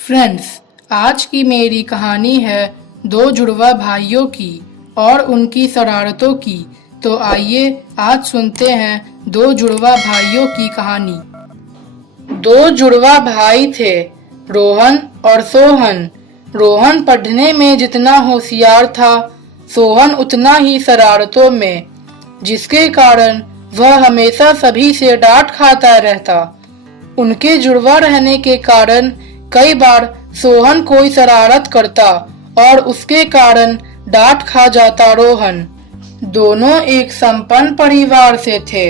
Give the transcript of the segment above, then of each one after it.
Friends, आज की मेरी कहानी है दो जुड़वा भाइयों की और उनकी शरारतों की। तो आइए आज सुनते हैं दो जुड़वा भाइयों की कहानी। दो जुड़वा भाई थे, रोहन और सोहन। रोहन पढ़ने में जितना होशियार था, सोहन उतना ही शरारतों में, जिसके कारण वह हमेशा सभी से डांट खाता रहता। उनके जुड़वा रहने के कारण कई बार सोहन कोई शरारत करता और उसके कारण डांट खा जाता रोहन। दोनों एक संपन्न परिवार से थे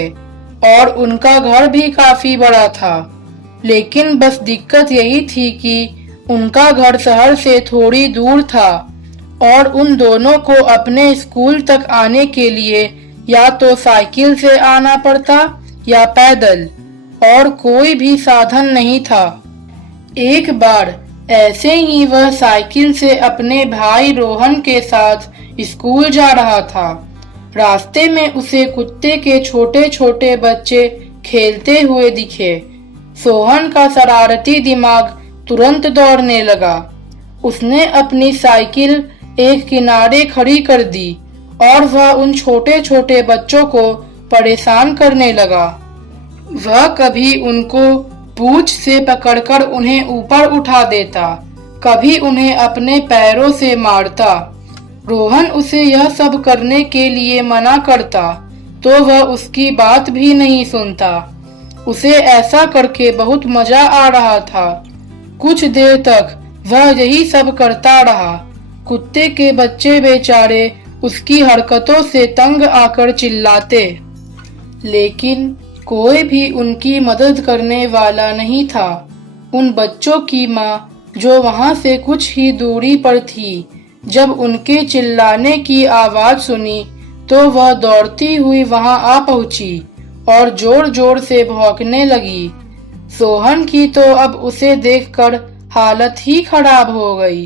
और उनका घर भी काफी बड़ा था, लेकिन बस दिक्कत यही थी कि उनका घर शहर से थोड़ी दूर था और उन दोनों को अपने स्कूल तक आने के लिए या तो साइकिल से आना पड़ता या पैदल, और कोई भी साधन नहीं था। एक बार ऐसे ही वह साइकिल से अपने भाई रोहन के साथ स्कूल जा रहा था। रास्ते में उसे कुत्ते के छोटे छोटे बच्चे खेलते हुए दिखे। सोहन का शरारती दिमाग तुरंत दौड़ने लगा। उसने अपनी साइकिल एक किनारे खड़ी कर दी और वह उन छोटे छोटे बच्चों को परेशान करने लगा। वह कभी उनको पूंछ से पकड़कर उन्हें ऊपर उठा देता, कभी उन्हें अपने पैरों से मारता। रोहन उसे यह सब करने के लिए मना करता तो वह उसकी बात भी नहीं सुनता। उसे ऐसा करके बहुत मजा आ रहा था। कुछ देर तक वह यही सब करता रहा। कुत्ते के बच्चे बेचारे उसकी हरकतों से तंग आकर चिल्लाते, लेकिन कोई भी उनकी मदद करने वाला नहीं था। उन बच्चों की माँ, जो वहां से कुछ ही दूरी पर थी, जब उनके चिल्लाने की आवाज सुनी तो वह दौड़ती हुई वहां आ पहुंची और जोर जोर से भौंकने लगी। सोहन की तो अब उसे देखकर हालत ही खराब हो गई।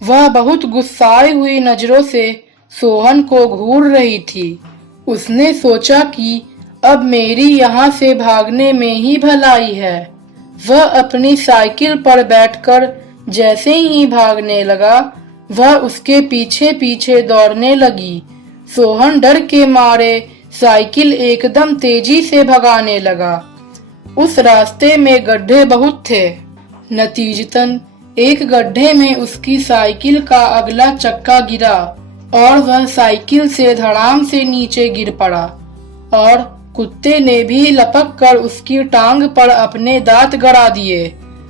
वह बहुत गुस्साई हुई नजरों से सोहन को घूर रही थी। उसने सोचा कि अब मेरी यहाँ से भागने में ही भलाई है। वह अपनी साइकिल पर बैठकर जैसे ही भागने लगा, वह उसके पीछे पीछे दौड़ने लगी। सोहन डर के मारे साइकिल एकदम तेजी से भगाने लगा। उस रास्ते में गड्ढे बहुत थे। नतीजतन एक गड्ढे में उसकी साइकिल का अगला चक्का गिरा और वह साइकिल से धड़ाम से नीचे गिर पड़ा और कुत्ते ने भी लपक कर उसकी टांग पर अपने दांत गड़ा दिए।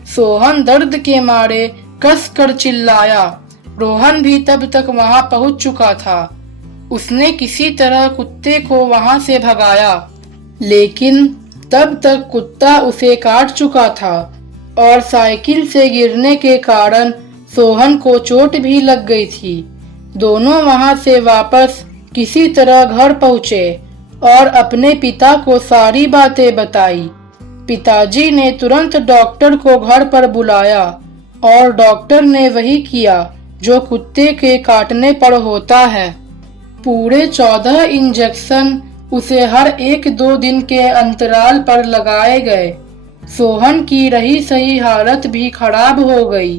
सोहन दर्द के मारे कस कर चिल्लाया। रोहन भी तब तक वहां पहुंच चुका था। उसने किसी तरह कुत्ते को वहां से भगाया, लेकिन तब तक कुत्ता उसे काट चुका था और साइकिल से गिरने के कारण सोहन को चोट भी लग गई थी। दोनों वहां से वापस किसी तरह घर पहुंचे और अपने पिता को सारी बातें बताई। पिताजी ने तुरंत डॉक्टर को घर पर बुलाया और डॉक्टर ने वही किया जो कुत्ते के काटने पर होता है। पूरे 14 इंजेक्शन उसे हर 1-2 दिन के अंतराल पर लगाए गए। सोहन की रही सही हालत भी खराब हो गई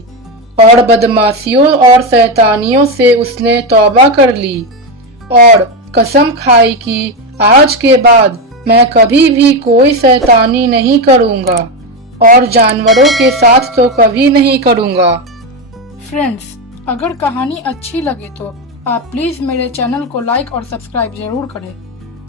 और बदमाशियों और शैतानियों से उसने तौबा कर ली और कसम खाई कि आज के बाद मैं कभी भी कोई शैतानी नहीं करूंगा और जानवरों के साथ तो कभी नहीं करूंगा। फ्रेंड्स, अगर कहानी अच्छी लगे तो आप प्लीज मेरे चैनल को लाइक और सब्सक्राइब जरूर करें।